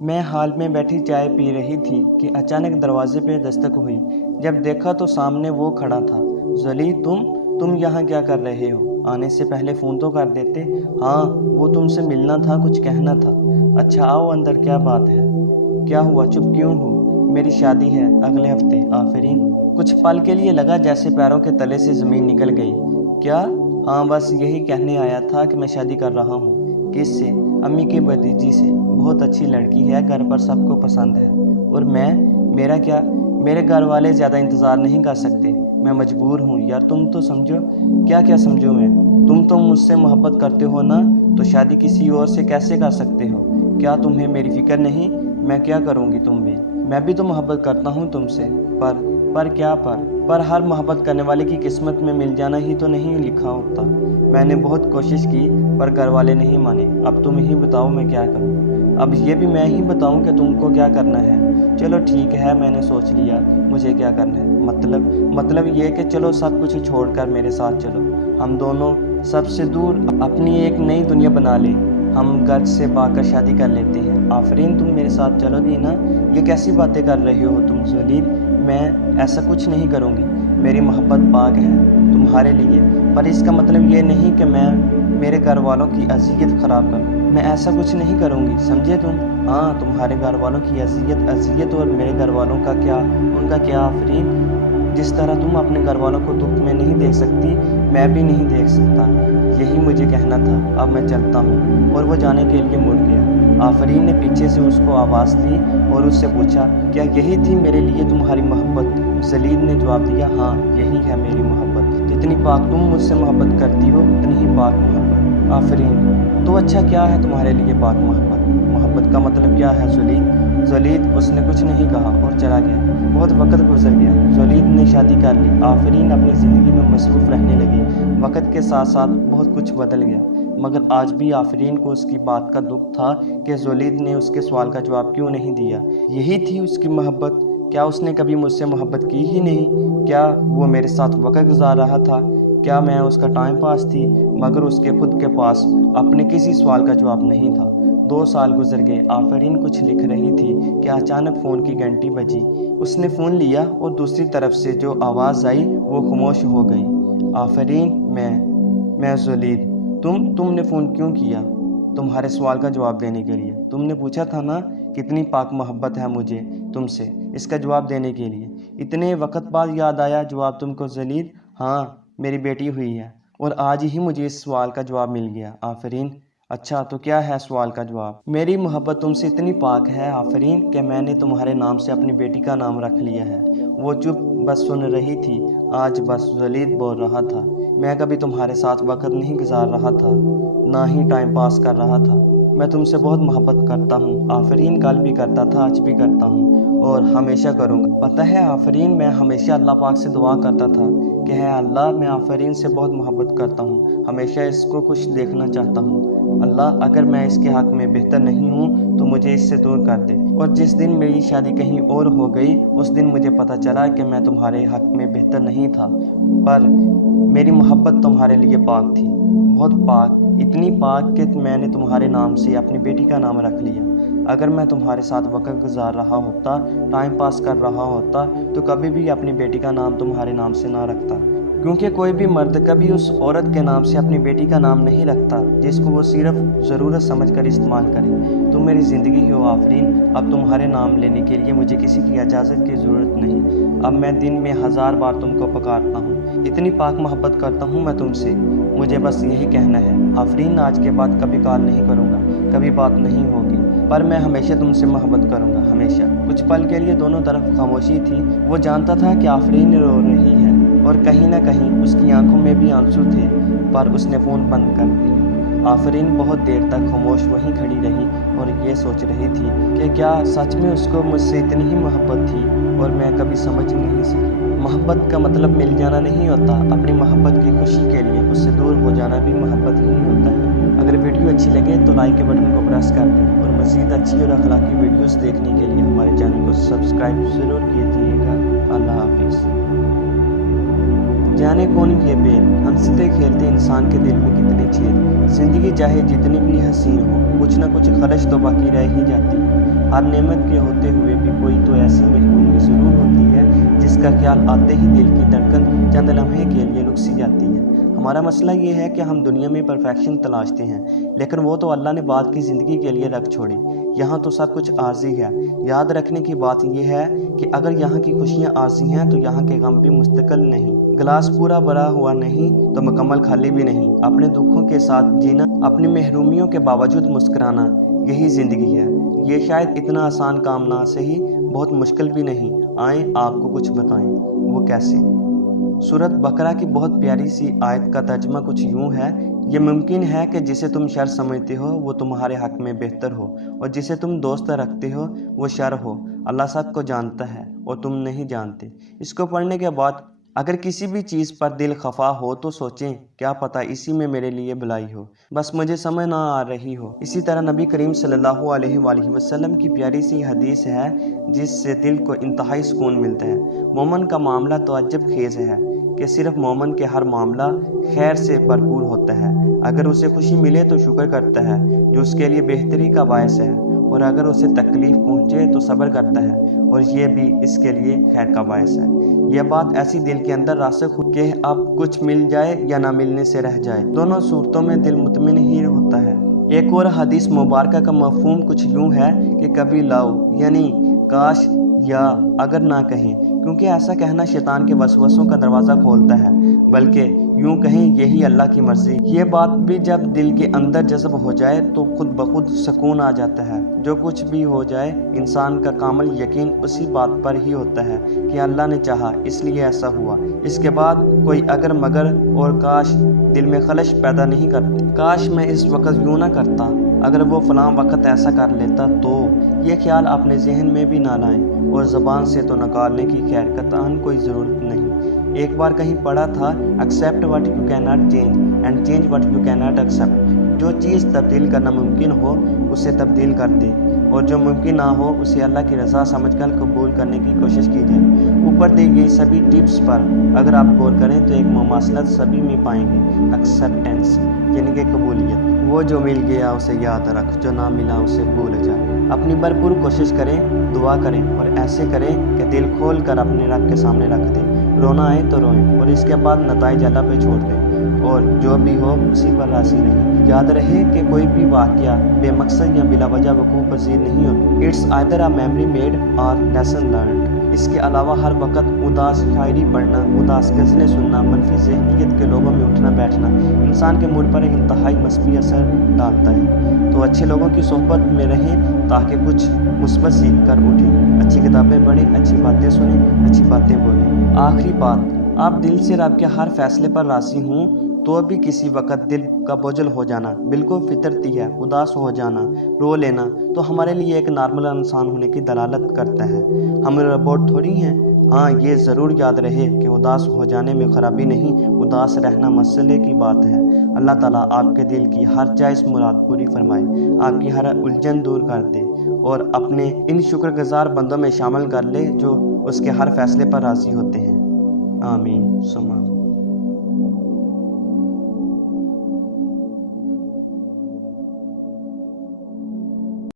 میں حال میں بیٹھی چائے پی رہی تھی کہ اچانک دروازے پہ دستک ہوئی۔ جب دیکھا تو سامنے وہ کھڑا تھا۔ ذلیل تم یہاں کیا کر رہے ہو؟ آنے سے پہلے فون تو کر دیتے۔ ہاں وہ تم سے ملنا تھا، کچھ کہنا تھا۔ اچھا آؤ اندر، کیا بات ہے؟ کیا ہوا، چپ کیوں ہو؟ میری شادی ہے اگلے ہفتے آفرین۔ کچھ پل کے لیے لگا جیسے پیروں کے تلے سے زمین نکل گئی۔ کیا؟ ہاں بس یہی کہنے آیا تھا کہ میں شادی کر رہا ہوں۔ کس سے؟ امی کے بھتیجی سے۔ بہت اچھی لڑکی ہے، گھر پر سب کو پسند ہے۔ اور میرا کیا؟ میرے گھر والے زیادہ انتظار نہیں کر سکتے، میں مجبور ہوں۔ یار تم تو سمجھو۔ کیا سمجھو میں؟ تم تو مجھ سے محبت کرتے ہو نا، تو شادی کسی اور سے کیسے کر سکتے ہو؟ کیا تمہیں میری فکر نہیں؟ میں کیا کروں گی تم بھی؟ میں بھی تو محبت کرتا ہوں تم سے۔ پر کیا پر ہر محبت کرنے والے کی قسمت میں مل جانا ہی تو نہیں لکھا ہوتا۔ میں نے بہت کوشش کی پر گھر والے نہیں مانے۔ اب تم ہی بتاؤ میں کیا کروں؟ اب یہ بھی میں ہی بتاؤں کہ تم کو کیا کرنا ہے؟ چلو ٹھیک ہے، میں نے سوچ لیا مجھے کیا کرنا ہے۔ مطلب یہ کہ چلو سب کچھ چھوڑ کر میرے ساتھ چلو، ہم دونوں سب سے دور اپنی ایک نئی دنیا بنا لیں۔ ہم گھر سے بھاگ کر شادی کر لیتے ہیں۔ آفرین تم میرے ساتھ چلو گی نا؟ یہ کیسی باتیں کر رہے ہو تم ذلیل؟ میں ایسا کچھ نہیں کروں گی۔ میری محبت پاک ہے تمہارے لیے، پر اس کا مطلب یہ نہیں کہ میں میرے گھر والوں کی اذیت خراب کروں۔ میں ایسا کچھ نہیں کروں گی، سمجھے تم؟ ہاں تمہارے گھر والوں کی اذیت اور میرے گھر والوں کا کیا؟ ان کا کیا آفرین؟ جس طرح تم اپنے گھر والوں کو دکھ میں نہیں دیکھ سکتی، میں بھی نہیں دیکھ سکتا۔ یہی مجھے کہنا تھا، اب میں چلتا ہوں۔ اور وہ جانے کے لیے مڑ گیا۔ آفرین نے پیچھے سے اس کو آواز دی اور اس سے پوچھا، کیا یہی تھی میرے لیے تمہاری محبت؟ ذلیل نے جواب دیا، ہاں یہی ہے میری محبت۔ جتنی پاک تم مجھ سے محبت کرتی ہو اتنی ہی پاک محبت۔ آفرین تو اچھا کیا ہے تمہارے لیے پاک محبت؟ محبت کا مطلب کیا ہے ذلیل؟ اس نے کچھ نہیں کہا اور چلا گیا۔ بہت وقت گزر گیا۔ ذلیل نے شادی کر لی۔ آفرین اپنی زندگی میں مصروف رہنے لگی۔ وقت کے ساتھ ساتھ بہت کچھ بدل گیا، مگر آج بھی آفرین کو اس کی بات کا دکھ تھا کہ ذلیل نے اس کے سوال کا جواب کیوں نہیں دیا۔ یہی تھی اس کی محبت؟ کیا اس نے کبھی مجھ سے محبت کی ہی نہیں؟ کیا وہ میرے ساتھ وقت گزار رہا تھا؟ کیا میں اس کا ٹائم پاس تھی؟ مگر اس کے خود کے پاس اپنے کسی سوال کا جواب نہیں تھا۔ 2 سال گزر گئے۔ آفرین کچھ لکھ رہی تھی کہ اچانک فون کی گھنٹی بجی۔ اس نے فون لیا اور دوسری طرف سے جو آواز آئی وہ خاموش ہو گئی۔ آفرین میں ذلیل۔ تم نے فون کیوں کیا؟ تمہارے سوال کا جواب دینے کے لیے۔ تم نے پوچھا تھا نا کتنی پاک محبت ہے مجھے تم سے، اس کا جواب دینے کے لیے۔ اتنے وقت بعد یاد آیا جواب تم کو ذلیل؟ ہاں میری بیٹی ہوئی ہے اور آج ہی مجھے اس سوال کا جواب مل گیا۔ آفرین اچھا تو کیا ہے سوال کا جواب؟ میری محبت تم سے اتنی پاک ہے آفرین کہ میں نے تمہارے نام سے اپنی بیٹی کا نام رکھ لیا ہے۔ وہ چپ بس سن رہی تھی۔ آج بس ذلیل بول رہا تھا، میں کبھی تمہارے ساتھ وقت نہیں گزار رہا تھا، نہ ہی ٹائم پاس کر رہا تھا۔ میں تم سے بہت محبت کرتا ہوں آفرین، کل بھی کرتا تھا، آج بھی کرتا ہوں اور ہمیشہ کروں گا۔ پتہ ہے آفرین، میں ہمیشہ اللہ پاک سے دعا کرتا تھا کہ اے اللہ میں آفرین سے بہت محبت کرتا ہوں، ہمیشہ اس کو خوش دیکھنا چاہتا ہوں۔ اللہ اگر میں اس کے حق میں بہتر نہیں ہوں تو مجھے اس سے دور کر دے۔ اور جس دن میری شادی کہیں اور ہو گئی اس دن مجھے پتہ چلا کہ میں تمہارے حق میں بہتر نہیں تھا، پر میری محبت تمہارے لیے پاک تھی، بہت پاک، اتنی پاک کہ میں نے تمہارے نام سے اپنی بیٹی کا نام رکھ لیا۔ اگر میں تمہارے ساتھ وقت گزار رہا ہوتا، ٹائم پاس کر رہا ہوتا تو کبھی بھی اپنی بیٹی کا نام تمہارے نام سے نہ رکھتا، کیونکہ کوئی بھی مرد کبھی اس عورت کے نام سے اپنی بیٹی کا نام نہیں رکھتا جس کو وہ صرف ضرورت سمجھ کر استعمال کرے۔ تم میری زندگی ہی ہو آفرین، اب تمہارے نام لینے کے لیے مجھے کسی کی اجازت کی ضرورت نہیں۔ اب میں دن میں 1000 بار تم کو پکارتا ہوں، اتنی پاک محبت کرتا ہوں میں تم سے، مجھے بس یہی کہنا ہے۔ آفرین آج کے بعد کبھی کال نہیں کروں گا، کبھی بات نہیں ہوگی، پر میں ہمیشہ تم سے محبت کروں گا، ہمیشہ۔ کچھ پل کے لیے دونوں طرف خاموشی تھی۔ وہ جانتا تھا کہ آفرین رو رہی ہے اور کہیں نہ کہیں اس کی آنکھوں میں بھی آنسو تھے، پر اس نے فون بند کر دیا۔ آفرین بہت دیر تک خاموش وہیں کھڑی رہی اور یہ سوچ رہی تھی کہ کیا سچ میں اس کو مجھ سے اتنی ہی محبت تھی اور میں کبھی سمجھ نہیں سکی۔ محبت کا مطلب مل جانا نہیں ہوتا، اپنی محبت کی خوشی کے لیے اس سے دور ہو جانا بھی محبت ہی ہوتا ہے۔ اگر ویڈیو اچھی لگے تو لائک کے بٹن کو پریس کر دیں اور مزید اچھی اور اخلاقی ویڈیوز دیکھنے کے لیے ہمارے چینل کو سبسکرائب ضرور کیجیے گا۔ اللہ حافظ۔ جانے کون یہ بیل، ہنستے کھیلتے انسان کے دل میں کتنے چھید، زندگی چاہے جتنی بھی حسین ہو کچھ نہ کچھ خلش تو باقی رہ ہی جاتی۔ ہر نعمت کے ہوتے ہوئے بھی کوئی تو ایسی محرومی ضرور ہوتی ہے جس کا خیال آتے ہی دل کی دھڑکن چند لمحے کے لیے رک سی جاتی ہے۔ ہمارا مسئلہ یہ ہے کہ ہم دنیا میں پرفیکشن تلاشتے ہیں، لیکن وہ تو اللہ نے بعد کی زندگی کے لیے رکھ چھوڑی۔ یہاں تو سب کچھ عارضی ہے۔ یاد رکھنے کی بات یہ ہے کہ اگر یہاں کی خوشیاں عارضی ہیں تو یہاں کے غم بھی مستقل نہیں۔ گلاس پورا بھرا ہوا نہیں تو مکمل خالی بھی نہیں۔ اپنے دکھوں کے ساتھ جینا، اپنی محرومیوں کے باوجود مسکرانا، یہی زندگی ہے۔ یہ شاید اتنا آسان کام نہ صحیح، بہت مشکل بھی نہیں۔ آئیں آپ کو کچھ بتائیں، وہ کیسے۔ سورۃ بقرہ کی بہت پیاری سی آیت کا ترجمہ کچھ یوں ہے: یہ ممکن ہے کہ جسے تم شر سمجھتے ہو وہ تمہارے حق میں بہتر ہو، اور جسے تم دوست رکھتے ہو وہ شر ہو۔ اللہ سب کو جانتا ہے اور تم نہیں جانتے۔ اس کو پڑھنے کے بعد اگر کسی بھی چیز پر دل خفا ہو تو سوچیں کیا پتہ اسی میں میرے لیے بھلائی ہو، بس مجھے سمجھ نہ آ رہی ہو۔ اسی طرح نبی کریم صلی اللہ علیہ وآلہ وسلم کی پیاری سی حدیث ہے جس سے دل کو انتہائی سکون ملتا ہے: مومن کا معاملہ تعجب خیز ہے کہ صرف مومن کے ہر معاملہ خیر سے بھرپور ہوتا ہے۔ اگر اسے خوشی ملے تو شکر کرتا ہے جو اس کے لیے بہتری کا باعث ہے، اور اگر اسے تکلیف پہنچے تو صبر کرتا ہے اور یہ بھی اس کے لیے خیر کا باعث ہے۔ یہ بات ایسی دل کے اندر راسخ ہو کہ اب کچھ مل جائے یا نہ ملنے سے رہ جائے، دونوں صورتوں میں دل مطمئن ہی ہوتا ہے۔ ایک اور حدیث مبارکہ کا مفہوم کچھ یوں ہے کہ کبھی لاؤ، یعنی کاش یا اگر نہ کہیں، کیونکہ ایسا کہنا شیطان کے وسوسوں کا دروازہ کھولتا ہے، بلکہ یوں کہیں یہی اللہ کی مرضی۔ یہ بات بھی جب دل کے اندر جذب ہو جائے تو خود بخود سکون آ جاتا ہے۔ جو کچھ بھی ہو جائے انسان کا کامل یقین اسی بات پر ہی ہوتا ہے کہ اللہ نے چاہا اس لیے ایسا ہوا۔ اس کے بعد کوئی اگر مگر اور کاش دل میں خلش پیدا نہیں کرتی۔ کاش میں اس وقت یوں نہ کرتا، اگر وہ فلاں وقت ایسا کر لیتا تو۔ یہ خیال اپنے ذہن میں بھی نہ لائیں اور زبان سے تو نکالنے کی خیر قطعاً کوئی ضرورت نہیں۔ ایک بار کہیں پڑھا تھا: accept what you cannot change and change what you cannot accept۔ جو چیز تبدیل کرنا ممکن ہو اسے تبدیل کر دے، اور جو ممکن نہ ہو اسے اللہ کی رضا سمجھ کر قبول کرنے کی کوشش کی جائے۔ اوپر دی گئی سبھی ٹپس پر اگر آپ غور کریں تو ایک مماثلت سبھی میں پائیں گے: acceptance یعنی کہ قبولیت۔ وہ جو مل گیا اسے یاد رکھ، جو نہ ملا اسے بھول جا۔ اپنی بھرپور کوشش کریں، دعا کریں، اور ایسے کریں کہ دل کھول کر اپنے رب کے سامنے رکھ دیں۔ رونا آئے تو روئیں اور اس کے بعد نتائج اللہ پہ چھوڑ دیں، اور جو بھی ہو اسی پر راضی رہیں۔ یاد رہے کہ کوئی بھی واقعہ بے مقصد یا بلا وجہ وقوع پذیر نہیں ہوتا۔ It's either a memory made or lesson learned۔ اس کے علاوہ ہر وقت اداس شاعری پڑھنا، اداس غزلیں سننا، منفی ذہنیت کے لوگوں میں اٹھنا بیٹھنا انسان کے موڈ پر انتہائی مثبت اثر ڈالتا ہے۔ تو اچھے لوگوں کی صحبت میں رہیں تاکہ کچھ مثبت سیکھ کر اٹھیں، اچھی کتابیں پڑھیں، اچھی باتیں سنیں، اچھی باتیں بولیں۔ آخری بات، آپ دل سے رب کے ہر فیصلے پر راضی ہوں تو بھی کسی وقت دل کا بوجھل ہو جانا بالکل فطرتی ہے۔ اداس ہو جانا، رو لینا تو ہمارے لیے ایک نارمل انسان ہونے کی دلالت کرتا ہے۔ ہم روبوٹ تھوڑی ہیں۔ ہاں یہ ضرور یاد رہے کہ اداس ہو جانے میں خرابی نہیں، اداس رہنا مسئلے کی بات ہے۔ اللہ تعالیٰ آپ کے دل کی ہر جائز مراد پوری فرمائے، آپ کی ہر الجھن دور کر دے، اور اپنے ان شکر گزار بندوں میں شامل کر لے جو اس کے ہر فیصلے پر راضی ہوتے ہیں۔ آمین ثم آمین۔